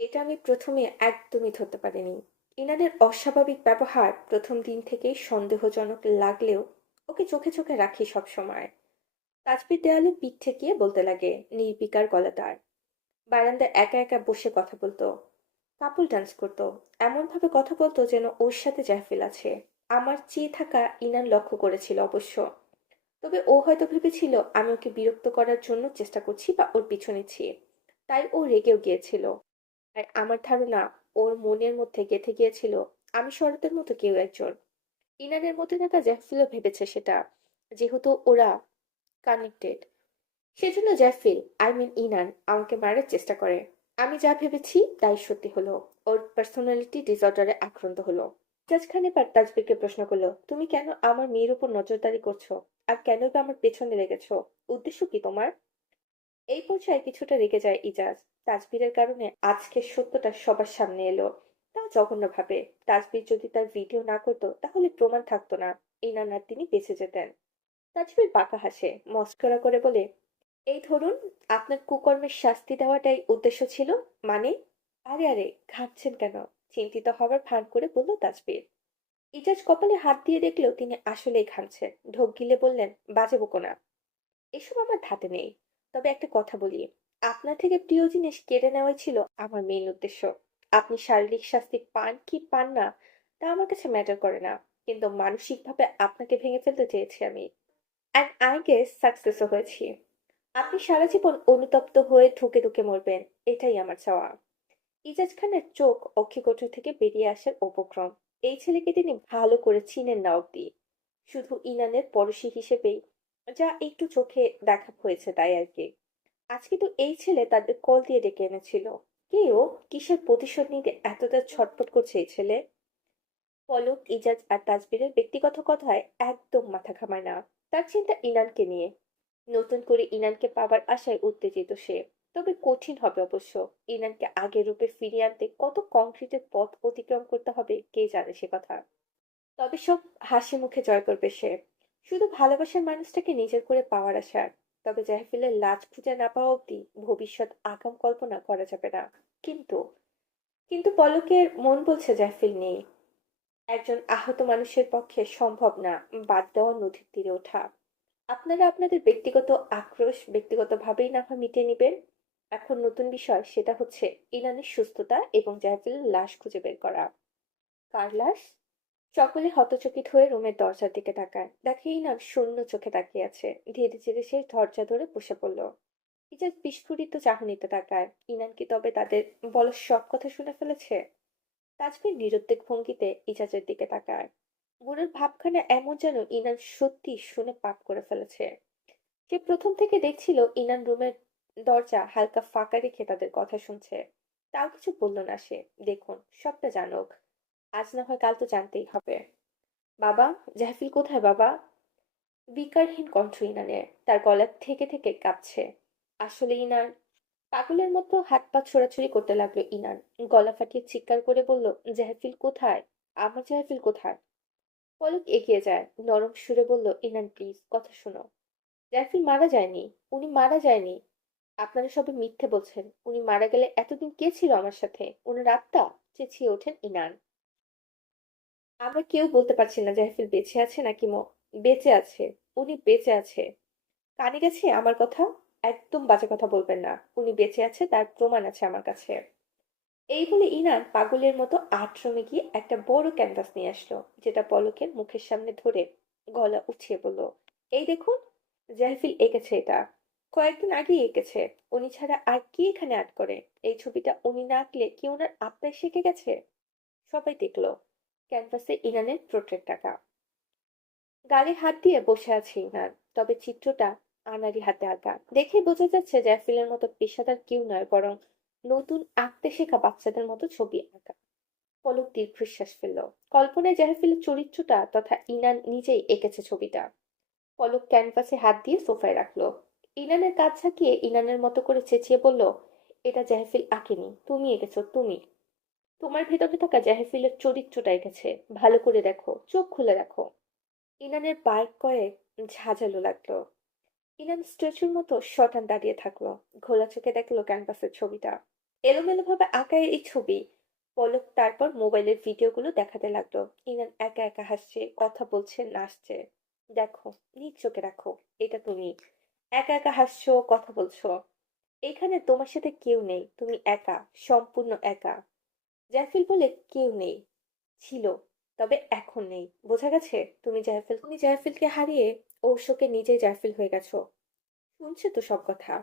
এটা আমি প্রথমে একদমই ধরতে পারিনি। ইনানের অস্বাভাবিক ব্যবহার প্রথম দিন থেকেই সন্দেহজনক লাগলেও ওকে চোখে চোখে রাখি সবসময়। তাজবির দেয়ালে পিঠ ঠেকিয়ে বলতে লাগে, নির্বিকার গলা তার। বারান্দায় একা একা বসে কথা বলতো, কাপল ডান্স করতো, এমন ভাবে কথা বলতো যেন ওর সাথে জাহফিল আছে। আমার চেয়ে থাকা ইনান লক্ষ্য করেছিল অবশ্য। তবে ও হয়তো ভেবেছিল আমি ওকে বিরক্ত করার জন্য চেষ্টা করছি বা ওর পিছু নিচ্ছি। তাই ও রেগেও গিয়েছিল। আর আমার ধারণা ওর মনের মধ্যে গেঁথে গিয়েছিল আমি শরতের মতো কেউ একজন। ইনানের মধ্যে থাকা জাহফিলও ভেবেছে সেটা, যেহেতু ওরা কানেক্টেড। সেজন্য জাফিল, আই মিন ইনান, আমাকে মারার চেষ্টা করে। আমি যা ভেবেছি তাই সত্যি হলো। ওর পার্সোনালিটি ডিসঅর্ডারে আক্রান্ত হলো। জাজ খান এবার তাজবিরকে প্রশ্ন করলো, তুমি কেন আমার মেয়ের উপর নজরদারি করছো? আর কেন বা আমার পেছনে লেগেছো? উদ্দেশ্য কি তোমার? এই পর্যায়ে কিছুটা রেগে যায় ইজাজ। তাজবীরের কারণে আজকের সত্যটা সবার সামনে এলো। তা জঘন্যভাবে। তাজবীর যদি তার ভিডিও না করতো তাহলে প্রমাণ থাকতো না। ইনান আর তিনি বেঁচে যেতেন। তাজবীর বাঁকা হাসে, মস্করা করে বলে, এই ধরুন, আপনার কুকর্মের শাস্তি দেওয়াটাই উদ্দেশ্য ছিল? মানে? আরে আরে, ঘামছেন কেন? চিন্তিত হবার ভান করে বলল তাজবীর। ইজাজ কপালে হাত দিয়ে দেখলেও তিনি আসলেই ঘামছেন। ঢোক গিলে বললেন, বাজে বকো না। এসব আমার ধাতে নেই। তবে একটা কথা বলি, আপনার থেকে প্রিয় জিনিস কেড়ে নেওয়াই ছিল আমার মেইন উদ্দেশ্য। আপনি শারীরিক শাস্তি পান কি পান না তা আমার কাছে ম্যাটার করে না। কিন্তু মানসিকভাবে আপনাকে ভেঙে ফেলতে চেয়েছি আমি। অ্যান্ড আই গেস সাকসেসও হয়েছি। আপনি সারা জীবন অনুতপ্ত হয়ে ধুকে ধুকে মরবেন, এটাই আমার চাওয়া। ইজাজ খানের চোখ অক্ষিগোচর থেকে বেরিয়ে আসার উপক্রম। এই ছেলেকে তিনি ভালো করে চিনেন না অব্দি, শুধু ইনানের পড়শি হিসেবেই, যা একটু চোখে দেখা হয়েছে তাই আর কি। আজকে তো এই ছেলে তাদের কল দিয়ে ডেকে এনেছিল। কে ও? কিসের প্রতিশোধ নিতে এতটা ছটফট করছে এই ছেলে? পলক, ইজাজ আর তাজবীরের ব্যক্তিগত কথায় একদম মাথা ঘামায় না। তার চিন্তা ইনানকে নিয়ে। নতুন করে ইনানকে পাবার আশায় উত্তেজিত সে। তবে কঠিন হবে অবশ্য। ইনানকে আগের রূপে ফিরিয়ে আনতে কত কংক্রিটের পথ অতিক্রম করতে হবে কে জানে সে কথা। তবে সব হাসি মুখে জয় করবে সে। শুধু ভালোবাসার মানুষটাকে নিজের করে পাওয়ার আশার। তবে জাহফিলের লাজ খুঁজে না পাওয়া অব্দি ভবিষ্যৎ আগাম কল্পনা করা যাবে না। কিন্তু কিন্তু পলকের মন বলছে জাহফিল নেই। একজন আহত মানুষের পক্ষে সম্ভব না বাদ দেওয়া নদীর তীরে ওঠা। আপনারা আপনাদের ব্যক্তিগত আক্রোশ ব্যক্তিগতভাবেই না হয় মিটিয়ে নিবেন। এখন নতুন বিষয়, সেটা হচ্ছে ইরানের সুস্থতা এবং জাহফিলের লাশ খুঁজে বের করা। কার লাশ? সকলে হতচকিত হয়ে রুমের দরজার দিকে তাকায়। দেখে ইনান শূন্য চোখে তাকিয়ে আছে। ধীরে ধীরে সে দরজা ধরে বসে পড়ল। ইজাজ বিস্ফোরিত চাহনিতে তাকায়। ইনান কি তবে তাদের বলা সব কথা শুনে ফেলেছে? তাজবীর নিরুদ্বেগ ভঙ্গিতে ইজাজের দিকে তাকায়। বুড়োর ভাবখানা এমন যেন ইনান সত্যি শুনে পাপ করে ফেলেছে। সে প্রথম থেকে দেখছিল ইনান রুমের দরজা হালকা ফাঁকা রেখে তাদের কথা শুনছে। তাও কিছু বলল না সে। দেখুন, সবটা জানুক। আজ না হয় কাল তো জানতেই হবে। বাবা, জাহফিল কোথায় বাবা? বিকারহীন কণ্ঠ ইনানের, তার গলা থেকে থেকে কাঁপছে। আসলে ইনান পাগলের মতো হাত পা ছোড়াছুড়ি করতে লাগলো ইনান। গলা ফাটিয়ে চিৎকার করে বলল, জাহফিল কোথায়? আমার জাহফিল কোথায়? পলক এগিয়ে যায়, নরম সুরে বলল, ইনান প্লিজ কথা শোনো। জাহফিল মারা যায়নি। উনি মারা যায়নি। আপনারা সবাই মিথ্যে বলছেন। উনি মারা গেলে এতদিন কে ছিল আমার সাথে? ওনার আত্মা? চেঁচিয়ে ওঠেন ইনান। আমরা কেউ বলতে পারছি না জাহফিল বেঁচে আছে নাকি বেঁচে আছে। উনি বেঁচে আছে। কানে গেছে আমার কথা? একদম বাজে কথা বলবেন না। উনি বেঁচে আছে, তার প্রমাণ আছে আমার কাছে। এই বলে ইনান পাগলের মতো আশ্রমে গিয়ে একটা বড় ক্যানভাস নিয়ে আসলো, যেটা পলকের মুখের সামনে ধরে গলা উঠিয়ে বলল, এই দেখুন, জাহফিল এঁকেছে এটা। কয়েকদিন আগেই এঁকেছে। উনি ছাড়া আর কি এখানে আর্ট করে? এই ছবিটা উনি না আঁকলে কি ওনার আত্মায় শিখে গেছে? সবাই দেখলো ক্যানভাসে ইনানের পোর্ট্রেট আঁকা। গালে হাত দিয়ে বসে আছে ইনান। তবে চিত্রটা আনাড়ি হাতে আঁকা। দেখে বোঝা যাচ্ছে জ্যাফিলের মতো পেশাদার কেউ নয়, বরং নতুন আঁকতে শেখা বাচ্চাদের মতো ছবি আঁকা। পলক দীর্ঘশ্বাস ফেলল। কল্পনায় জাহফিলের চরিত্রটা তথা ইনান নিজেই এঁকেছে ছবিটা। পলক ক্যানভাসে হাত দিয়ে সোফায় রাখলো। ইনানের কাজ ঝাঁকিয়ে ইনানের মতো করে চেঁচিয়ে বলল, এটা জাহফিল আঁকেনি, তুমি এঁকেছো তুমি। তোমার ভেতরে থাকা জাহফিলের চরিত্রটা এঁকেছে। ভালো করে দেখো, চোখ খুলে দেখো। ইনানের পায়ের কয়েক ঝাঁঝালো লাগলো। ইনান স্ট্যাচুর মতো শটান দাঁড়িয়ে থাকলো। ঘোলা চোখে দেখলো ক্যানভাসের ছবিটা। এলোমেলোভাবে আঁকা এই ছবি। পলক তারপর মোবাইলের ভিডিওগুলো দেখাতে লাগলো। ইনান একা একা হাসছে, কথা বলছে, নাচছে। দেখো, নিজ চোখে রাখো, এটা তুমি একা একা হাসছো, কথা বলছো। এখানে তোমার সাথে কেউ নেই, তুমি একা, সম্পূর্ণ একা। জাফিল বলে কেউ নেই, ছিল, তবে এখন নেই। বোঝা গেছে? তুমি জাফিলকে হারিয়ে ওর শোকে নিজেই জাফিল হয়ে গেছো। শুনছে তো সব কথা।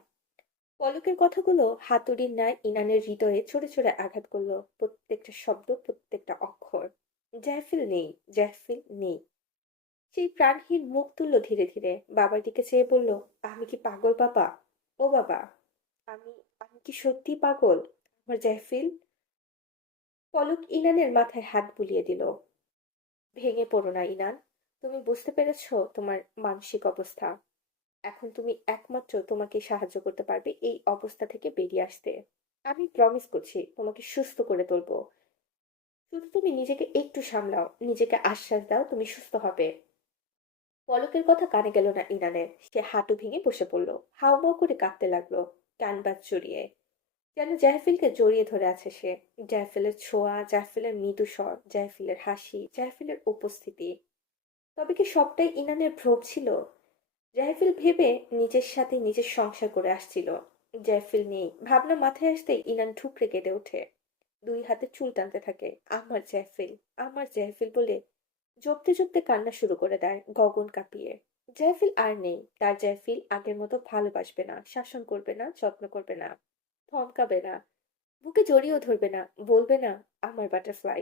পলকের কথাগুলো হাতুড়ির ন্যায় ইনানের হৃদয়ে ছড়ে ছড়ে আঘাত করলো, প্রত্যেকটা শব্দ, প্রত্যেকটা অক্ষর। জাহফিল নেই, জাহফিল নেই। সেই প্রাণহীন মুখ তুললো ধীরে ধীরে, বাবার দিকে চেয়ে বলল, আমি কি পাগল বাবা? ও বাবা, আমি আমি কি সত্যি পাগল? আমার জাহফিল। পলক ইনানের মাথায় হাত বুলিয়ে দিল। ভেঙে পড়ো না ইনান, তুমি বুঝতে পেরেছো তোমার মানসিক অবস্থা। এখন তুমি একমাত্র তোমাকে সাহায্য করতে পারবে এই অবস্থা থেকে বেরিয়ে আসতে। আমি প্রমিস করছি তোমাকে সুস্থ করে তুলবো। শুধু তুমি নিজেকে একটু সামলাও, নিজেকে আশ্বাস দাও তুমি সুস্থ হবে। পলকের কথা কানে গেল না ইনানের। সে হাঁটু ভেঙে বসে পড়ল, হাউমাউ করে কাঁদতে লাগলো, কান বাজ জড়িয়ে। যেন জাহফিলকে জড়িয়ে ধরে আছে সে। জাহফিলের ছোঁয়া, জাহফিলের মৃদু স্বর, জাহফিলের হাসি, জাহফিলের উপস্থিতি। তবে কি সবটাই ইনানের ভ্রম ছিল? জাহফিল ভেবে নিজের সাথে নিজের সংসার করে আসছিল। জাহফিল নেই ভাবনা মাথায় আসতেই ইনান ঠুকরে কেঁদে ওঠে। দুই হাতে চুল টানতে থাকে। আমার জাহফিল, আমার জাহফিল বলে জপতে জপতে কান্না শুরু করে দেয় গগন কাঁপিয়ে। জাহফিল আর নেই। তার জাহফিল আগের মতো ভালোবাসবে না, শাসন করবে না, যত্ন করবে না, ধমকাবে না, বুকে জড়িয়েও ধরবে না, বলবে না আমার বাটারফ্লাই।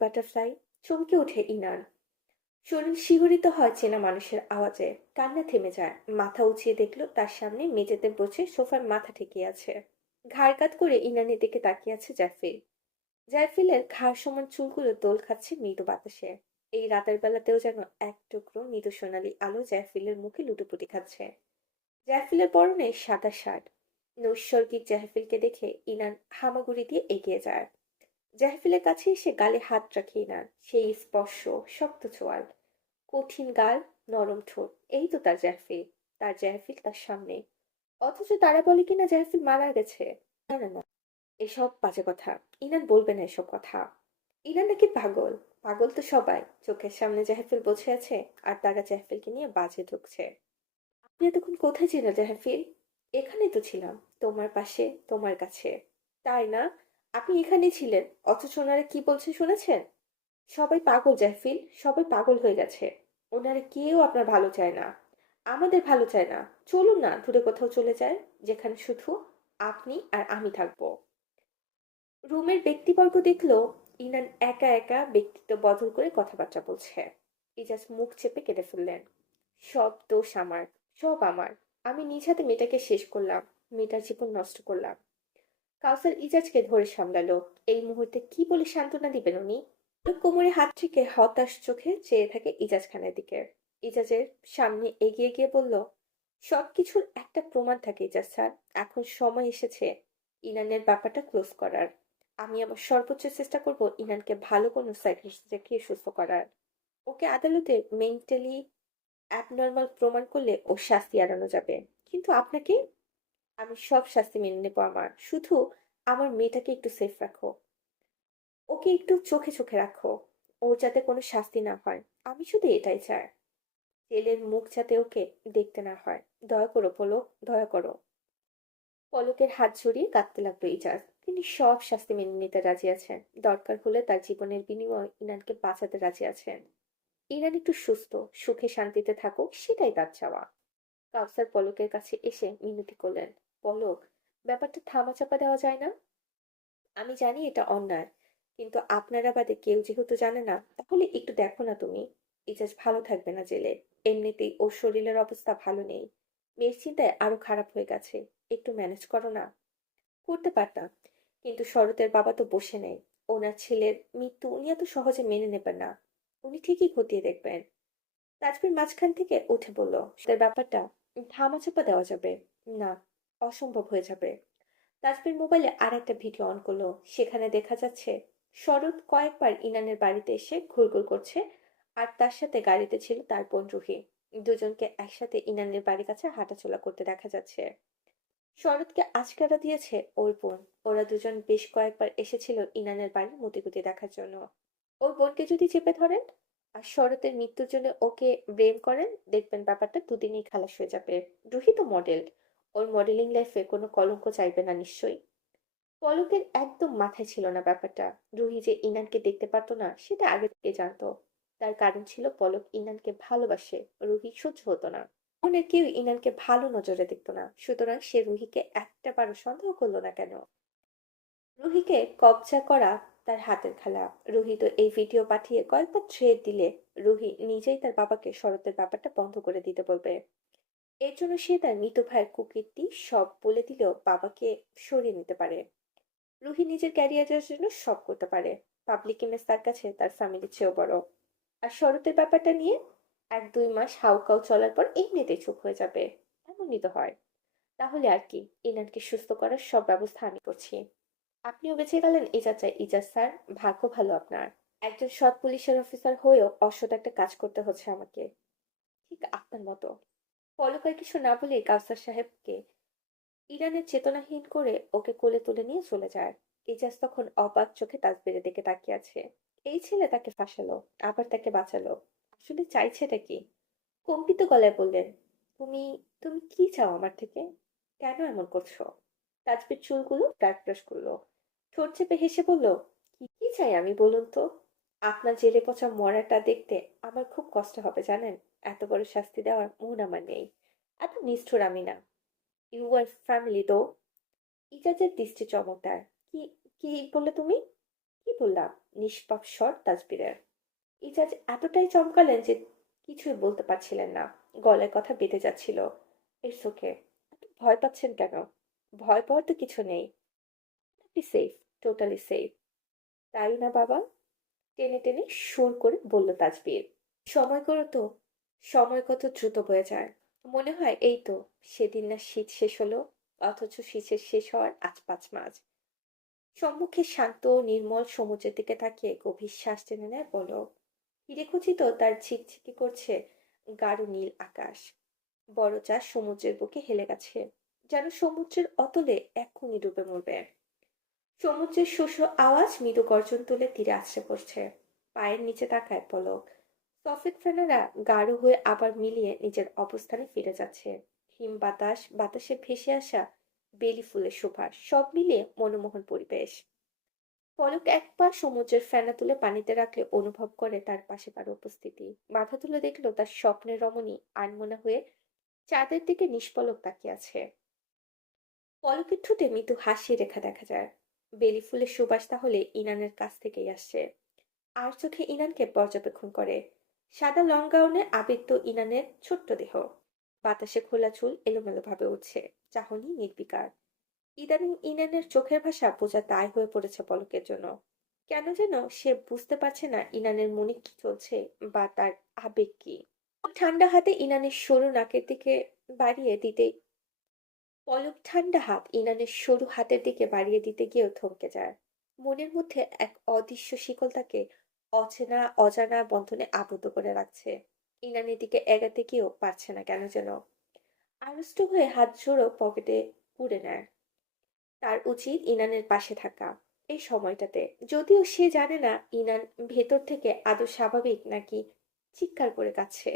বাটারফ্লাই। চমকে ওঠে ইনান। শরীর শিহরিত হয় চেনা মানুষের আওয়াজে। কান্না থেমে যায়। মাথা উঁচিয়ে দেখলো তার সামনে মেঝেতে বসে সোফার মাথা ঠেকিয়ে আছে। ঘাড় কাত করে ইনানের দিকে তাকিয়ে আছে জাফিল। জাইফিলের ঘাড় সমান চুলগুলো দোল খাচ্ছে মৃদু বাতাসে। এই রাতের বেলাতেও যেন এক টুকরো মৃদু সোনালী আলো জাইফিলের মুখে লুটোপুটি খাচ্ছে। জাইফিলের পরনে সাদা শার্ট। নৈসর্গিক জাহফিলকে দেখে ইনান হামাগুড়ি দিয়ে এগিয়ে যায়। জাহফিলের কাছে এসে গালে হাত রাখে ইনান। সেই স্পর্শ, শক্ত চোয়াল, কঠিন গাল, নরম ঠোঁট। এই তো তার জাহফিল। তার জাহফিল তার সামনে। অথচ তারা বলে কিনা জাহফিল মারা গেছে। না না না, এসব বাজে কথা। ইনান বলবে না এসব কথা। ইনান নাকি পাগল? পাগল তো সবাই। চোখের সামনে জাহফিল বসে আছে, আর তারা জাহফিলকে নিয়ে বাজে ঢুকছে। আপনি এতক্ষণ কোথায় ছিলেন জাহফিল? এখানেই তো ছিলাম, তোমার পাশে, তোমার কাছে। তাই না? আপনি এখানেই ছিলেন, অথচ ওনারা কি বলছে শুনেছেন? সবাই পাগল জাহফিল, সবাই পাগল হয়ে গেছে। ওনারা কেউ আপনার ভালো চায় না, আমাদের ভালো চায় না। চলুন না দূরে কোথাও চলে যায়, যেখানে শুধু আপনি আর আমি থাকবো। রুমের ব্যক্তিবর্গ দেখলো ইনান একা একা ব্যক্তিত্ব বদল করে কথাবার্তা বলছে। ইজাজ মুখ চেপে কেঁদে ফেললেন। সব দোষ আমার, সব আমার। আমি নিজ হাতে মেয়েটাকে শেষ করলাম, মেয়েটার জীবন নষ্ট করলাম। কাউসার ইজাজকে ধরে সামলালো। এই মুহূর্তে কি বলে সান্ত্বনা দিবেন উনি? কোমরে হাত থেকে হতাশ চোখে চেয়ে থাকে ইজাজ খানের দিকে। ইজাজের সামনে এগিয়ে গিয়ে বলল, সবকিছুর একটা প্রমাণ থাকে ইজাজ স্যার। এখন সময় এসেছে ইনানের ব্যাপারটা ক্লোজ করার। আমি আমার সর্বোচ্চ চেষ্টা করব ইনানকে ভালো কোনো সাইকিয়াট্রিস্ট দেখিয়ে সুস্থ করার। ওকে আদালতে মেন্টালি অ্যাবনর্মাল প্রমাণ করলে ওর শাস্তি এড়ানো যাবে। কিন্তু আপনাকে? আমি সব শাস্তি মেনে নেবো আমার। শুধু আমার মেয়েটাকে একটু সেফ রাখো। ওকে একটু চোখে চোখে রাখো। ওর যাতে কোনো শাস্তি না হয়। আমি শুধু এটাই চাই। জেলের মুখ যাতে ওকে দেখতে না হয়। দয়া করো পলক, দয়া করো। পলকের হাত জড়িয়ে কাঁদতে লাগলো ইজাজ। তিনি সব শাস্তি মেনে নিতে রাজি আছেন। দরকার হলে তার জীবনের বিনিময়ে ইনানকে বাঁচাতে রাজি আছেন। ইরান একটু সুস্থ, সুখে শান্তিতে থাকুক, সেটাই তার চাওয়া। কাউসার পলকের কাছে এসে মিনতি করলেন। পলক, ব্যাপারটা থামাচাপা দেওয়া যায় না? আমি জানি এটা অন্যায়, কিন্তু আপনারা বাদে কেউ যেহেতু জানে না, তাহলে একটু দেখো না তুমি। ইজাজ ভালো থাকবে না জেলে। এমনিতেই ওর শরীরের অবস্থা ভালো নেই। মেয়ের চিন্তায় আরো খারাপ হয়ে গেছে। একটু ম্যানেজ করো না। করতে পারতাম, কিন্তু শরতের বাবা তো বসে নেই। ওনার ছেলের মৃত্যু উনি এত সহজে মেনে নেবেন না। উনি ঠিকই খতিয়ে দেখবেন। তাজবীর মাঝখান থেকে উঠে বলল, সেটার ব্যাপারটা ধামাচাপা দেওয়া যাবে না, অসম্ভব হয়ে যাবে। তাজবীর মোবাইলে আর একটা ভিডিও অন করলো। সেখানে দেখা যাচ্ছে শরৎ কয়েকবার ইনানের বাড়িতে এসে ঘুরঘুর করছে, আর তার সাথে গাড়িতে ছিল তার বোন রুহি। দুজনকে একসাথে ইনানের বাড়ির কাছে হাঁটাচলা করতে দেখা যাচ্ছে। শরৎকে আজকারা দিয়েছে ওর বোন। ওরা দুজন বেশ কয়েকবার এসেছিল ইনানের বাড়ির মতিগতি দেখার জন্য। ওর বোনকে যদি চেপে ধরেন আর শরতের মৃত্যুর জন্য ওকে ব্লেম করেন, দেখবেন ব্যাপারটা দুদিনেই খালাস হয়ে যাবে। রুহি তো মডেল, ওর মডেলিং লাইফে কোনো কলঙ্ক চাইবে না নিশ্চয়ই। পলকের একদম মাথায় ছিল না ব্যাপারটা। রুহি যে ইনানকে দেখতে পারতো না সেটা আগে থেকে জানতো। তার কারণ ছিল পলক ইনানকে ভালোবাসে, রুহি সহ্য হতো না। মনের কেউ ইনানকে ভালো নজরে দেখতো না, সুতরাং সে রুহিকে একটা বারো সন্দেহ করলো না কেন। রুহিকে কবজা করা তার হাতের খেলা। রুহি তো এই ভিডিও পাঠিয়ে কয়েকবার থ্রেড দিলে রুহি নিজেই তার বাবাকে শরতের ব্যাপারটা বন্ধ করে দিতে বলবে। এর জন্য সে তার মৃত ভাইয়ের কুকীর্তি সব বলে দিলেও বাবাকে সরিয়ে নিতে পারে। রুহি নিজের ক্যারিয়ারের জন্য সব করতে পারে। পাবলিক ইমেজ তার কাছে তার ফ্যামিলির চেয়েও বড়। আর শরতের ব্যাপারটা নিয়ে 1-2 মাস হাউকাউ চলার পর এমনিতেই চুপ হয়ে যাবে। এমনই তো হয়। তাহলে আর কি, ইনানকে সুস্থ করার সব ব্যবস্থা আমি করছি। আপনিও বেঁচে গেলেন ইজাজ চাই ইজাজ স্যার। ভাগ্য ভালো আপনার। একজন সৎ পুলিশের অফিসার হয়েও অসৎ একটা কাজ করতে হচ্ছে আমাকে, ঠিক আপনার মতো। পলক আর কিছু না বলে কাউসার সাহেবকে ইরানের চেতনাহীন করে ওকে কোলে তুলে নিয়ে চলে যায়। ইজাজ তখন অবাক চোখে তাসবিরের দিকে তাকিয়ে আছে। এই ছেলে তাকে ফাঁসালো, আবার তাকে বাঁচালো। আসলে চাইছেটা কি? কম্পিত গলায় বললেন, তুমি তুমি কি চাও আমার থেকে? কেন এমন করছো? তাজবির চুলগুলো ব্রাশ ব্রাশ করলো। ঠোঁট চেপে হেসে বলল, কি কি চাই আমি বলুন তো? আপনার জেলে পচা মরাটা দেখতে আমার খুব কষ্ট হবে জানেন। এত বড় শাস্তি দেওয়ার মন আমার নেই। এত নিষ্ঠুর আমি না। ইউ আর ফ্যামিলি তো। ইজাজের দৃষ্টি চমকদার। কি কি বললে তুমি? কি বললাম? নিষ্পাপ স্বর তাজবীরের। ইজাজ এতটাই চমকালেন যে কিছুই বলতে পারছিলেন না। গলায় কথা বেঁধে যাচ্ছিল। It's okay. এত ভয় পাচ্ছেন কেন? ভয় পাওয়ার তো কিছু নেই। আপনি সেফ, টোটালি সেফ। তাই না বাবা? টেনে টেনে সুর করে বলল তাজবীর। সময় করো তো, সময় কত দ্রুত বয়ে যায়। মনে হয় এই তো সেদিন না শীত শেষ হলো, অথচ শীতের শেষ হওয়ার আজ 5 মাস। সম্মুখে শান্ত নির্মল সমুদ্রের দিকে তাকিয়ে গভীর শ্বাস টেনে নেয় পলক। হিরেখচিত তার ঝিকঝিকি করছে গাঢ় নীল আকাশ। বড় চাষ সমুদ্রের বুকে হেলে গেছে, যেন সমুদ্রের অতলে এক্ষুনি ডুবে মরবে। সমুদ্রের শোষ আওয়াজ মৃদু গর্জন তুলে তীরে আছড়ে পড়ছে। পায়ের নিচে তাকায় পলক। সফেদ ফেনারা গাঢ় হয়ে আবার মিলিয়ে নিজের অবস্থানে ফিরে যাচ্ছে। হিম বাতাস, বাতাসে ভেসে আসা বেলি ফুলের সুবাস, সব মিলিয়ে মনোমোহন পরিবেশ। পলক এক পা সমুদ্রের ফেনা তুলে পানিতে রাখলে অনুভব করে তার পাশে কারো উপস্থিতি। মাথা তুলে দেখলো তার স্বপ্নের রমণী আনমনা হয়ে চাঁদের দিকে নিষ্পলক তাকিয়ে আছে। পলকের ঠোঁটে মৃদু হাসি রেখা দেখা যায়। বেলি ফুলের সুবাস তাহলে ইনানের কাছ থেকেই আসছে। আর চোখে ইনানকে পর্যবেক্ষণ করে। সাদা লং গাউনে আবৃত ইনানের ছোট্ট দেহ। বাতাসে খোলা চুল এলোমেলো ভাবে উঠছে। চাহনি নির্বিকার। ইদানিং ইনানের চোখের ভাষা বোঝা দায় হয়ে পড়েছে পলকের জন্য। কেন যেন সে বুঝতে পারছে না ইনানের মনে কি চলছে বা তার আবেগ কি। ঠান্ডা হাতে ইনানের সরু নাকের দিকে বাড়িয়ে দিতে পলক ঠান্ডা হাত ইনানের সরু হাতের দিকে বাড়িয়ে দিতে গিয়েও থমকে যায়। মনের মধ্যে এক অদৃশ্য শিকল তাকে অচেনা অজানা বন্ধনে আবদ্ধ করে রাখছে। ইনানের দিকে এগাতে গিয়েও পারছে না কেন যেন। আড়ষ্ট হয়ে হাত জোড়ো পকেটে পুরে নেয়। তার উচিত ইনানের পাশে থাকা এই সময়টাতে। যদিও সে জানে না ইনান ভেতর থেকে আদৌ স্বাভাবিক নাকি চিৎকার করে কাঁদছে।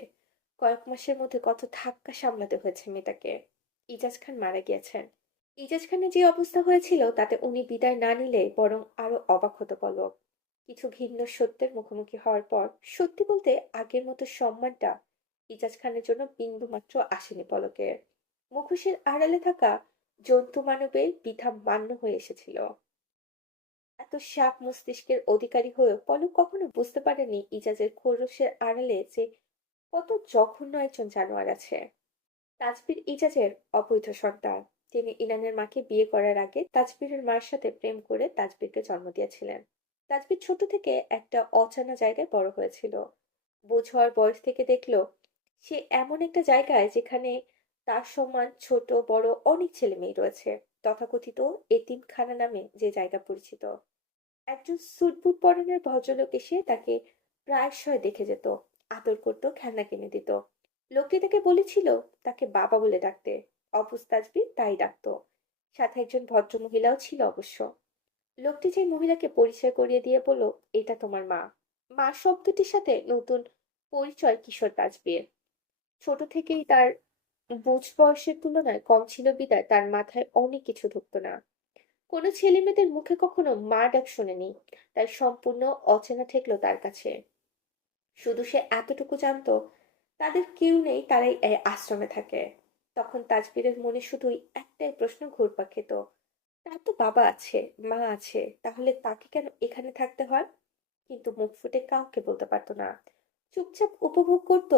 কয়েক মাসের মধ্যে কত ধাক্কা সামলাতে হয়েছে মেয়েটাকে। ইজাজ খান মারা গিয়েছেন। ইজাজ খানের যে অবস্থা হয়েছিল তাতে উনি বিদায় না নিলে বরং আরো অবাক হতো পলক। কিছু ঘিন্ন সত্যের মুখোমুখি হওয়ার পর সত্যি বলতে আগের মতো সম্মানটা ইজাজ খানের জন্য বিন্দু মাত্র আসেনি পলকের। মুখোশের আড়ালে থাকা জন্তু মানবের বৃথা মান্য হয়ে এসেছিল। এত সাপ মস্তিষ্কের অধিকারী হয়েও পলক কখনো বুঝতে পারেনি ইজাজের খোলসের আড়ালে যে কত জঘন্য একজন জানোয়ার আছে। তাজবীর ইজাজের অবৈধ সন্তান। তিনি ইনানের মাকে বিয়ে করার আগে তাজবীরের মার সাথে প্রেম করে তাজবীরকে জন্ম দিয়েছিলেন। তাজবীর ছোট থেকে একটা অজানা জায়গায় বড় হয়েছিল। বোঝ হওয়ার বয়স থেকে দেখলো সে এমন একটা জায়গায় যেখানে তার সমান ছোট বড় অনেক ছেলে মেয়ে রয়েছে। তথাকথিত এতিমখানা নামে যে জায়গা পরিচিত। একজন স্যুট-বুট পরনের ভদ্রলোক এসে তাকে প্রায়শই দেখে যেত, আদর করত, খেলনা কিনে দিত। লোকটি তাকে বলেছিল তাকে বাবা বলে ডাকতে। অবুজ তাজবীর তাই ডাকতো। সাথে একজন ভদ্রমহিলাও ছিল অবশ্য। লোকটি যে মহিলাকে পরিচয় করিয়ে দিয়ে বলল, এটা তোমার মা। মা শব্দটির সাথে নতুন পরিচয় কিশোর তাজবীর। ছোট থেকেই তার বুঝ বয়সের তুলনায় কম ছিল বিদায় তার মাথায় অনেক কিছু ঢুকতো না। কোনো ছেলে মেয়েদের মুখে কখনো মা ডাক শোনেনি, তাই সম্পূর্ণ অচেনা ঠেকলো তার কাছে। শুধু সে এতটুকু জানতো, তাদের কেউ নেই, তারাই এই আশ্রমে থাকে। তখন তাজবীরের মনে শুধুই একটাই প্রশ্ন ঘুরপাক খেত, তার তো বাবা আছে, মা আছে, তাহলে তাকে কেন এখানে থাকতে হয়? কিন্তু মুখ ফুটে কাউকে বলতে পারতো না। চুপচাপ উপভোগ করত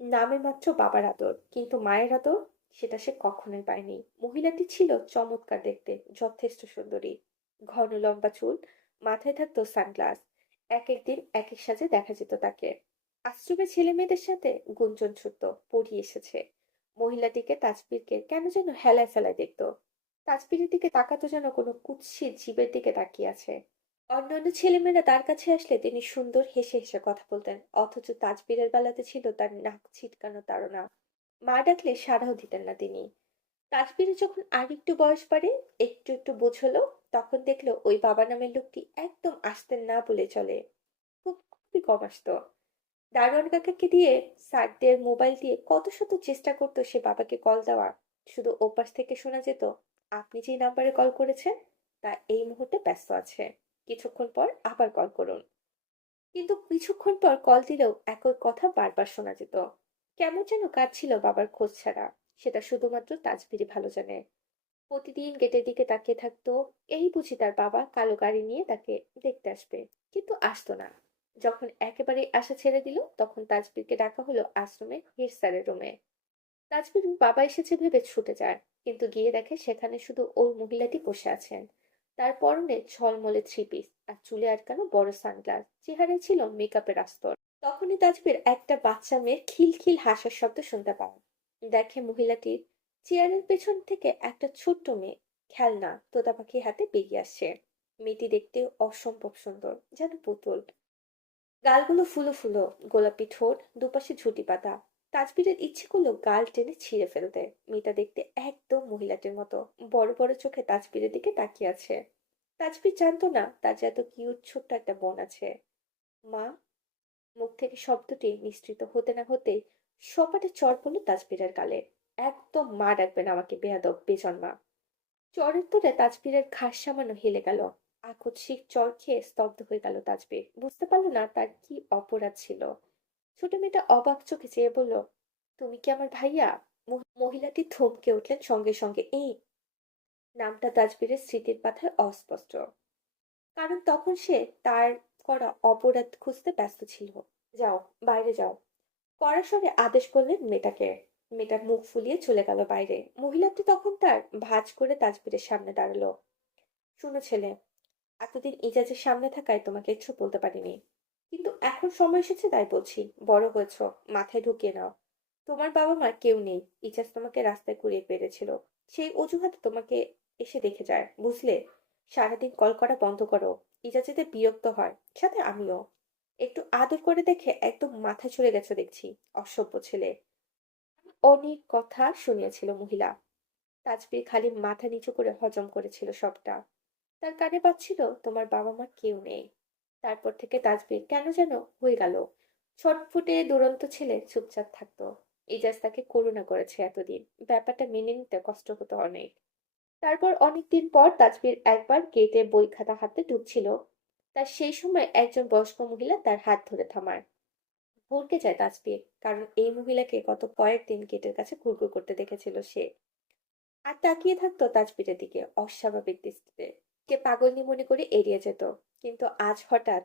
নামে মাত্র বাবার আদর, কিন্তু মায়ের আদর সেটা সে কখনোই পায়নি। মহিলাটি ছিল চমৎকার দেখতে, যথেষ্ট সুন্দরী। ঘন লম্বা চুল, মাথায় থাকতো সানগ্লাস। এক একদিন এক এক সাজে দেখা যেত তাকে। আশ্রমে ছেলে মেয়েদের সাথে গুঞ্জন ছুটত, পড়ি এসেছে। মহিলাটিকে তাজবীরকে কেন যেন হেলায় ফেলায় দেখতো। তাজবীরের দিকে তাকাতো যেন কোনো কুৎসিত জীবের দিকে তাকিয়ে আছে। অন্যান্য ছেলেমেয়েরা তার কাছে আসলে তিনি সুন্দর হেসে হেসে কথা বলতেন, অথচ তাজবীরের বেলাতে ছিল তার নাক ছিটকানো তাড়না। মা ডাকলে সাড়াও দিতেন না তিনি। তাজবীরের যখন আর একটু বয়স বাড়ে, একটু একটু বোঝ হলো, তখন দেখলো ওই বাবা নামের লোকটি একদম আসতেন না বলে চলে। খুবই কম আসতো। দারোয়ান কাকাকে দিয়ে, স্যারদের মোবাইল দিয়ে কত শত চেষ্টা করতো সে বাবাকে কল দেওয়ার। শুধু ওপাশ থেকে শোনা যেত, আপনি যে নাম্বারে কল করেছেন তা এই মুহূর্তে ব্যস্ত আছে, কিছুক্ষণ পর আবার কল করুন। কিন্তু কিছুক্ষণ পর কল দিলেও একই কথা বারবার শোনা যেত। কেমন যেন কাটছিল বাবার খোঁজ ছাড়া, সেটা শুধুমাত্র তাজবিরি ভালো জানে। প্রতিদিন গেটের দিকে তাকিয়ে থাকতো, এই বুঝি তার বাবা কালো গাড়ি নিয়ে তাকে দেখতে আসবে। কিন্তু আসতো না। যখন একেবারে আশা ছেড়ে দিল, তখন তাজবীরকে ডাকা হলো আশ্রমে হেড স্যারের রুমে। তাজবীর বাবা এসেছে ভেবে ছুটে যায়, কিন্তু গিয়ে দেখে সেখানে শুধু ওই মহিলাটি বসে আছেন। তার পরনে ঝলমলে থ্রি পিস আর চুলে আটকানো বড় সানগ্লাস, চেহারায় ছিল মেকআপের আস্তর। তখনই তাজবীর একটা বাচ্চা মেয়ের খিলখিল হাসার শব্দ শুনতে পায়। দেখে মহিলাটির চেয়ারের পেছন থেকে একটা ছোট্ট মেয়ে খেলনা তোতা পাখি হাতে বেরিয়ে আসছে। মেয়েটি দেখতে অসম্ভব সুন্দর, যেন পুতুল। গালগুলো ফুলো ফুলো, গোলাপি ঠোঁট, দুপাশে ঝুঁটি পাতা। তাজবীরের ইচ্ছে করলো গাল টেনে ছিঁড়ে ফেলতে। মেয়েটা দেখতে একদম মহিলাটির মতো, বড় বড় চোখে তাজবীরের দিকে তাকিয়ে আছে। তাজবীর জানতো না তার যে এত কিউট ছোট্ট একটা বোন আছে। মা। মুখ থেকে শব্দটি নিঃসৃত হতে না হতেই সপাটে চড় পড়ল তাজবীরের গালে। একদম মা ডাকবেন আমাকে, বেয়াদব বেজন্মা। চড়ের তোড়ে তাজবীরের ঘাড় সামান্য হেলে গেল। আকস্মিক চড় খেয়ে স্তব্ধ হয়ে গেল তাজবীর, বুঝতে পারলো না তার কি অপরাধ ছিল। ছোট মেয়েটা অবাক চোখে চেয়ে বলল, তুমি কি আমার ভাইয়া? মহিলাটি থমকে উঠলেন সঙ্গে সঙ্গে। এই নামটা তাজবীরের স্মৃতির পাথায় অস্পষ্ট, কারণ তখন সে তার করা অপরাধ খুঁজতে ব্যস্ত ছিল। যাও, বাইরে যাও, কড়া স্বরে আদেশ করলেন মেয়েটাকে। মেয়েটা মুখ ফুলিয়ে চলে গেল বাইরে। মহিলাটি তখন তার ভাঁজ করে তাজবীরের সামনে দাঁড়ালো। শুনো ছেলে, এতদিন ইজাজের সামনে থাকায় তোমাকে কিছু বলতে পারিনি, কিন্তু এখন সময় এসেছে তাই বলছি। বড় হয়েছো, মাথায় ঢুকিয়ে নাও। তোমার বাবা মা কেউ নেই, ইজাজ তোমাকে রাস্তায় কুড়িয়ে পেরেছিল, সেই অজুহাতে তোমাকে এসে দেখে যায়, বুঝলে? সারাদিন কল করা বন্ধ করো, ইজাজ এতে বিরক্ত হয়, সাথে আমিও। একটু আদর করে দেখে একদম মাথা চড়ে গেছো দেখছি, অসভ্য ছেলে। অনেক কথা শুনিয়েছিল মহিলা। তাজবীর খালি মাথা নিচু করে হজম করেছিল সবটা। তার কানে পাচ্ছিল তোমার বাবা মা কেউ নেই। তারপর থেকে তাজবীর কেন যেন হয়ে গেল ছটফুটে দুরন্ত ছেলে, চুপচাপ থাকতো। ইজাজ তাকে করুণা করেছে এতদিন, ব্যাপারটা মেনে নিতে কষ্ট হতো অনেক। তারপর অনেকদিন পর তাজবীর একবার গেটে বই খাতা হাতে ঢুকছিল, তার সেই সময় একজন বয়স্ক মহিলা তার হাত ধরে থামায়। ভড়কে যায় তাজবীর, কারণ এই মহিলাকে গত কয়েকদিন গেটের কাছে ঘুরঘুর করতে দেখেছিল সে। আর তাকিয়ে থাকতো তাজবীরের দিকে অস্বাভাবিক দৃষ্টিতে। কে পাগলনি মনে করে এড়িয়ে যেত, কিন্তু আজ হঠাৎ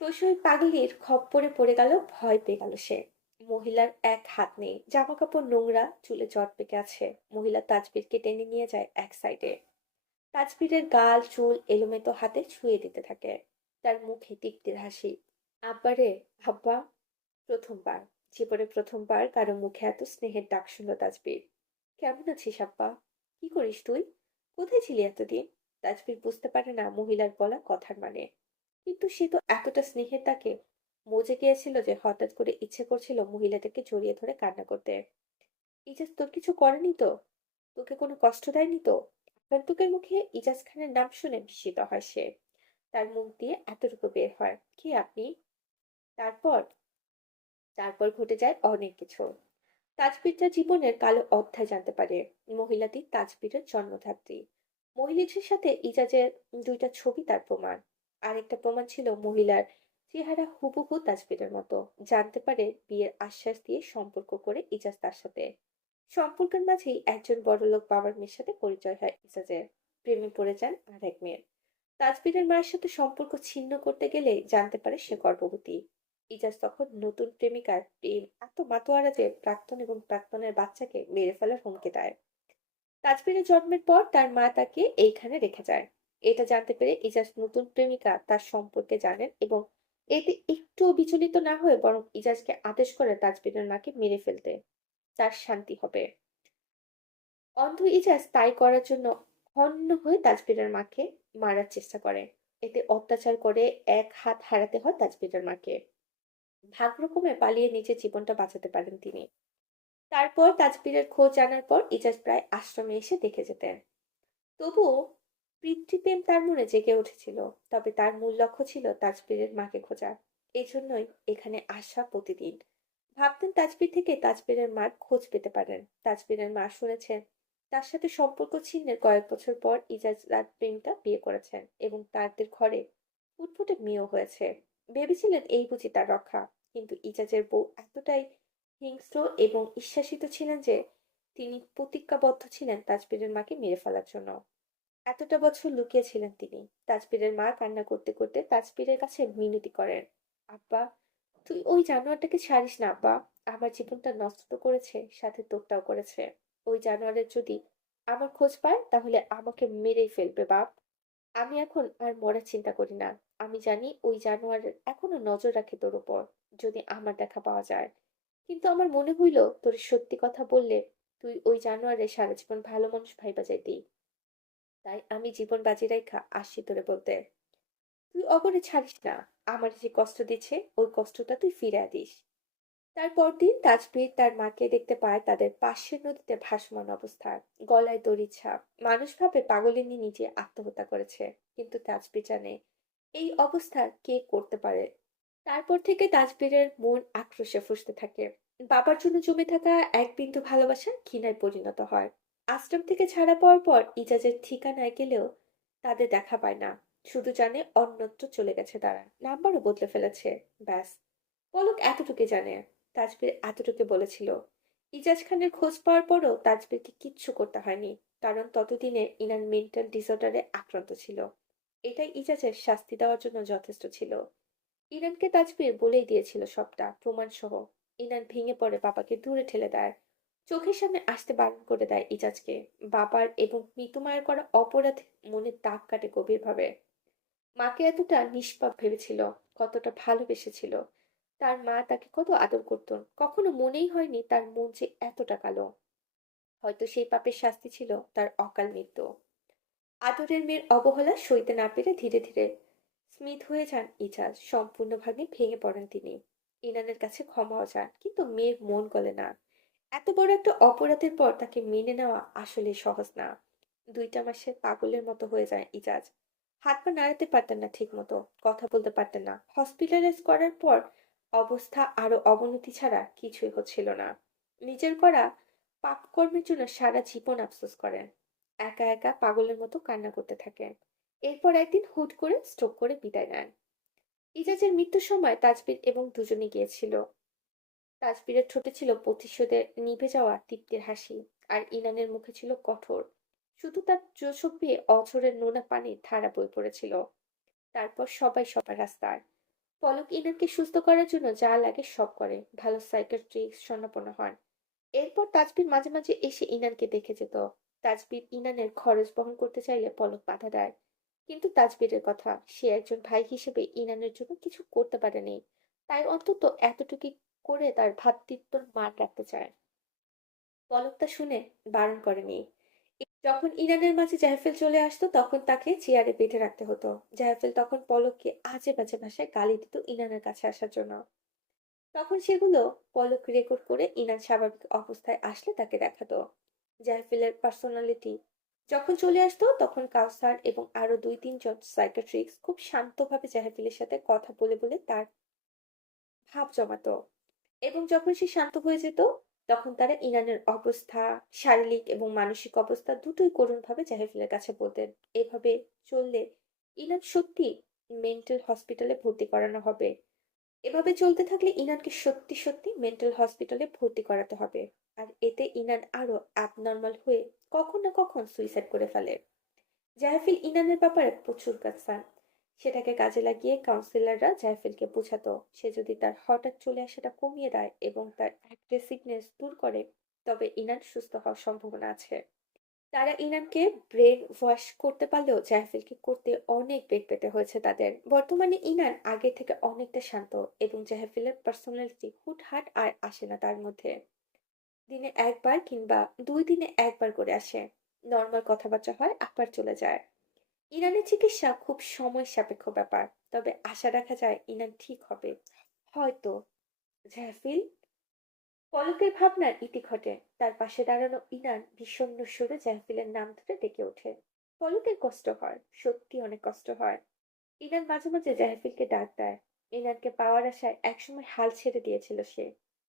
শৈশব পাগলির খপ্পরে পড়ে গেল, ভয় পেয়ে গেল সে। মহিলার এক হাত নেই, জামা কাপড় নোংরা, চুলে জট পেকে আছে। মহিলা তাজবীরকে টেনে নিয়ে যায় এক সাইডে। তাজবীরের গাল চুল এলোমেলো হাতে ছুঁয়ে দিতে থাকে। তার মুখে তৃপ্তির হাসি। আব্বা রে, আব্বা। প্রথমবার জীবনে প্রথমবার কারো মুখে এত স্নেহের ডাক শুনল তাজবীর। কেমন আছিস আব্বা? কি করিস তুই? কোথায় ছিলি এতদিন? তাজবীর বুঝতে পারে না মহিলার বলা কথার মানে, কিন্তু সে তো এতটা স্নেহের তাকে মজে গিয়েছিল যে হঠাৎ করে ইচ্ছে করছিল মহিলাটাকে জড়িয়ে ধরে কান্না করতে। ইজাজ তোর কিছু করেনি তো? তোকে কোনো কষ্ট দেয়নি তো? আগন্তুকের মুখে ইজাজ খানের নাম শুনে বিস্মিত হয় সে। তার মুখ দিয়ে এতটুকু বের হয়, কে আপনি? তারপর তারপর ঘটে যায় অনেক কিছু। তাজবীর তার জীবনের কালো অধ্যায় জানতে পারে। মহিলাটি তাজবীরের জন্মধাত্রী। মহিলাটির সাথে ইজাজের দুইটা ছবি তার প্রমাণ। আরেকটা প্রমাণ ছিল মহিলার চেহারা হুবহু তাজবীরের মতো। জানতে পারে বিয়ের আশ্বাস দিয়ে সম্পর্ক করে ইজাজ তার সাথে। সম্পর্কের মাঝেই একজন বড়লোক বাবার মেয়ের সাথে পরিচয় হয় ইজাজের। প্রেমে পড়ে যান আর এক মেয়ের। তাজবীরের মায়ের সাথে সম্পর্ক ছিন্ন করতে গেলে জানতে পারে সে গর্ভবতী। ইজাজ তখন নতুন প্রেমিকার প্রেম এত মাতোয়ারা যে প্রাক্তন এবং প্রাক্তনের বাচ্চাকে মেরে ফেলার হুমকি দেয়। তাজবীরের জন্মের পর তার মা তাকে এইখানে রেখে যায়। এটা জানতে পেরে ইজাজ নতুন প্রেমিকা তার সম্পর্কে জানেন এবং এতে একটুও বিচলিত না হয়ে বরং ইজাজকে আদেশ করে তাজবীরের মাকে মেরে ফেলতে। তার শান্তি হবে। অন্ধ ইজাজ তাই করার জন্য হন্য হয়ে তাজবীরের মাকে মারার চেষ্টা করে। এতে অত্যাচার করে এক হাত হারাতে হয় তাজবীরের মাকে। ভাগ্যক্রমে পালিয়ে নিজের জীবনটা বাঁচাতে পারেন তিনি। তারপর তাজবীরের খোঁজ জানার পর ইজাজ প্রায় আশ্রমে এসে দেখে যেতেন। তবুও পিতৃপ্রেম তার মনে জেগে উঠেছিল। তবে তার মূল লক্ষ্য ছিল তাজবীরের মাকে খোঁজা। এই জন্যই এখানে আসা প্রতিদিন। ভাবতেন তাজবীর থেকে তাজবীরের মার খোঁজ পেতে পারেন। তাজবীরের মা শুনেছেন তার সাথে সম্পর্ক ছিন্নের কয়েক বছর পর ইজাজ তার প্রেমিকা বিয়ে করেছেন এবং তাদের ঘরে ফুটফুটে মেয়েও হয়েছে। ভেবেছিলেন এই বুঝি তার রক্ষা। কিন্তু ইজাজের বউ এতটাই হিংস্র এবং ঈর্ষাসিত ছিলেন যে তিনি প্রতিজ্ঞাবদ্ধ ছিলেন তাজবীরের মাকে মেরে ফেলার জন্য। এতটা বছর লুকিয়েছিলেন তিনি। তাজবীরের মা কান্না করতে করতে তাজবীরের কাছে মিনতি করেন, আব্বা, তুই ওই জানোয়ারটাকে ছাড়িস না আব্বা। আমার জীবনটা নষ্ট তো করেছে, সাথে তোরটাও করেছে। ওই জানোয়ারের যদি আমার খোঁজ পায় তাহলে আমাকে মেরেই ফেলবে বাপ। আমি এখন আর মরার চিন্তা করি না। আমি জানি ওই জানোয়ার এখনো নজর রাখে তোর উপর, যদি আমার দেখা পাওয়া যায়। কিন্তু আমার মনে হইল তোর সত্যি কথা বললে তুই ওই জানোয়ারে সারা জীবন ভালো মানুষ ভাইবা যাইতি। তাই আমি জীবন বাজি রাইখা আসছি তোরে বলতে, তুই অবরে ছাড়িস না। আমার যে কষ্ট দিচ্ছে ওই কষ্টটা তুই ফিরিয়ে দিস। তার পরদিন তাজবীর তার মাকে দেখতে পায় তাদের পাশের নদীতে ভাসমান অবস্থায়, গলায় দড়ির ছাপ। মানুষ ভাবে পাগলিনী নিজে আত্মহত্যা করেছে, কিন্তু তাজবীর জানে এই অবস্থা কে করতে পারে। তারপর থেকে তাজবীরের মন আক্রোশে ফুঁসতে থাকে। বাবার জন্য জমে থাকা এক বিন্দু ভালোবাসা ঘৃণায় পরিণত হয়। আশ্রম থেকে ছাড়া পাওয়ার পর ইজাজের ঠিকানায় গেলেও তাদের দেখা পায় না। শুধু জানে অন্যত্র চলে গেছে তারা, নাম্বারও বদলে ফেলেছে। ব্যাস, পলক এতটুকু জানে। তাজবীর এতটুকু বলেছিল। ইজাজ খানের খোঁজ পাওয়ার পরও তাজবীরকে কিচ্ছু করতে হয়নি, কারণ ততদিনে ইনান মেন্টাল ডিসঅর্ডারে আক্রান্ত ছিল। এটাই ইজাজের শাস্তি দেওয়ার জন্য যথেষ্ট ছিল। ইনানকে তাজবীর বলেই দিয়েছিল সবটা, প্রমাণ সহ। ইনান ভেঙে পড়ে বাবাকে দূরে ঠেলে দেয়। চোখের সামনে আসতে বারণ করে দেয় ইজাজকে। বাবার এবং মৃত মায়ের করা অপরাধে মনে দাগ কাটে গভীরভাবে। মাকে এতটা নিষ্পাপ ভেবেছিল, কতটা ভালোবেসেছিল। তার মা তাকে কত আদর করত। কখনো মনেই হয়নি তার মন যে এতটা কালো। হয়তো সেই পাপের শাস্তি ছিল তার অকাল মৃত্যু। আদরের মেয়ের অবহেলা সইতে না পেরে ধীরে ধীরে স্মিথ হয়ে যান ইজাজ। সম্পূর্ণভাবে ভেঙে পড়েন তিনি। ইনানের কাছে ক্ষমাও চান, কিন্তু মেয়ের মন গলে না। এত বড় একটা অপরাধের পর তাকে মেনে নেওয়া আসলে সহজ না। 2টা মাসে পাগলের মতো হয়ে যায় ইজাজ। হাত পা নাড়াতে পারতেন না ঠিক মতো, কথা বলতে পারতেন না। হসপিটালাইজ করার পর অবস্থা আরো অবনতি ছাড়া কিছুই হচ্ছিল না। নিজের করা পাপকর্মের জন্য সারা জীবন আফসোস করেন। একা একা পাগলের মতো কান্না করতে থাকেন। এরপর একদিন হুট করে স্ট্রোক করে বিদায় নেন। ইজাজের মৃত্যুর সময় তাজবীর এবং দুজনে গিয়েছিল। তাজবীরের ঠোঁটে ছিল প্রতিশোধের নিভে যাওয়া তৃপ্তির হাসি, আর ইনানের মুখে ছিল কঠোর। শুধু তার চোখ বেয়ে অঝরের নোনা পানির ধারা বয়ে পড়েছিল। তারপর সবাই সবার রাস্তায়। পলক ইনানকে সুস্থ করার জন্য যা লাগে সব করে। ভালো সাইকিয়াট্রিস্ট শরণাপন্ন হন। এরপর তাজবীর মাঝে মাঝে এসে ইনানকে দেখে যেত। তাজবীর ইনানের খরচ বহন করতে চাইলে পলক বাধা দেয়। কিন্তু তাজবীরের কথা, সে একজন ভাই হিসেবে ইনানের জন্য কিছু করতে পারেনি। তাই অন্তত এতটুকু করে তার ভ্রাতৃত্বর মান রাখতে চায়। পলক তা শুনে বারণ করেনি। যখন ইনানের মাঝে জাহেফেল চলে আসতো তখন তাকে চেয়ারে বেঁধে রাখতে হতো। জাহেফেল তখন পলককে আজে বাজে ভাষায় গালি দিত ইনানের কাছে আসার জন্য। তখন সেগুলো পলক রেকর্ড করে ইনান স্বাভাবিক অবস্থায় আসলে তাকে দেখাতো। জাহফিলের পার্সোনালিটি যখন চলে আসতো তখন কাউসার এবং আরো 2-3 জন সাইকিয়াট্রিস্ট খুব শান্তভাবে জাহফিলের সাথে কথা বলে বলে তার ভাব জমাতো, এবং যখন সে শান্ত হয়ে যেত তখন তারা ইনানের অবস্থা, শারীরিক এবং মানসিক অবস্থা দুটোই করুণভাবে জাহেফিলের কাছে বলতেন। এভাবে চললে ইনান সত্যি মেন্টাল হসপিটালে ভর্তি করানো হবে। এভাবে চলতে থাকলে ইনানকে সত্যি সত্যি মেন্টাল হসপিটালে ভর্তি করাতে হবে। আর এতে ইনান আরো অ্যাবনর্মাল হয়ে কখন না কখন সুইসাইড করে ফেলে। জাহফিল ইনানের ব্যাপারে প্রচুর কনসার্ন। সেটাকে কাজে লাগিয়ে কাউন্সিলররা জাহফিলকে বোঝাতো সে যদি তার হঠাৎ চলে আসাটা কমিয়ে দেয় এবং তার অ্যাগ্রেসিভনেস দূর করে তবে ইনান সুস্থ হওয়ার সম্ভাবনা আছে। তারা ইনানকে ব্রেন ওয়াশ করতে পারলেও জাহফিলকে করতে অনেক বেগ পেতে হয়েছে তাদের। বর্তমানে ইনান আগে থেকে অনেকটা শান্ত এবং জাহফিলের পার্সোনালিটি হুটহাট আর আসে না তার মধ্যে। দিনে একবার কিংবা 2 দিনে একবার করে আসে, নর্মাল কথাবার্তা হয় আবার চলে যায়। ইরানের চিকিৎসা খুব সময় সাপেক্ষ ব্যাপার, তবে আশা রাখা যায় ইরান ঠিক হবে হয়তো। জাহফিল, পলকের ভাবনার ইতি ঘটে। তার পাশে দাঁড়ানো ইনান বিষণ্ণ সুরে জাহফিলের নাম ধরে ডেকে ওঠে। পলকের কষ্ট হয়, সত্যি অনেক কষ্ট হয়। ইনান মাঝে মাঝে জাহফিলকে ডাক দেয়। ইনানকে পাওয়ার আশায় একসময় হাল ছেড়ে দিয়েছিল সে,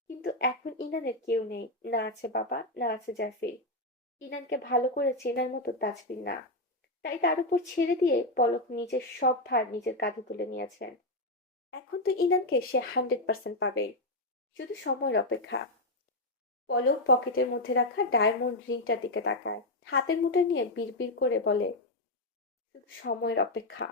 কিন্তু এখন ইনানের কেউ নেই, না আছে বাবা, না আছে জাহফিল। ইনানকে ভালো করে চেনার মতো তাজবির না। তাই তার উপর ছেড়ে দিয়ে পলক নিজের সব ভার নিজের কাঁধে তুলে নিয়েছেন। এখন তো ইনানকে সে 100% পাবে, শুধু সময়ের অপেক্ষা। পলক পকেটের মধ্যে রাখা ডায়মন্ড রিংটার দিকে তাকায়, হাতের মুঠো নিয়ে বিড়বিড় করে বলে, শুধু সময়ের অপেক্ষা।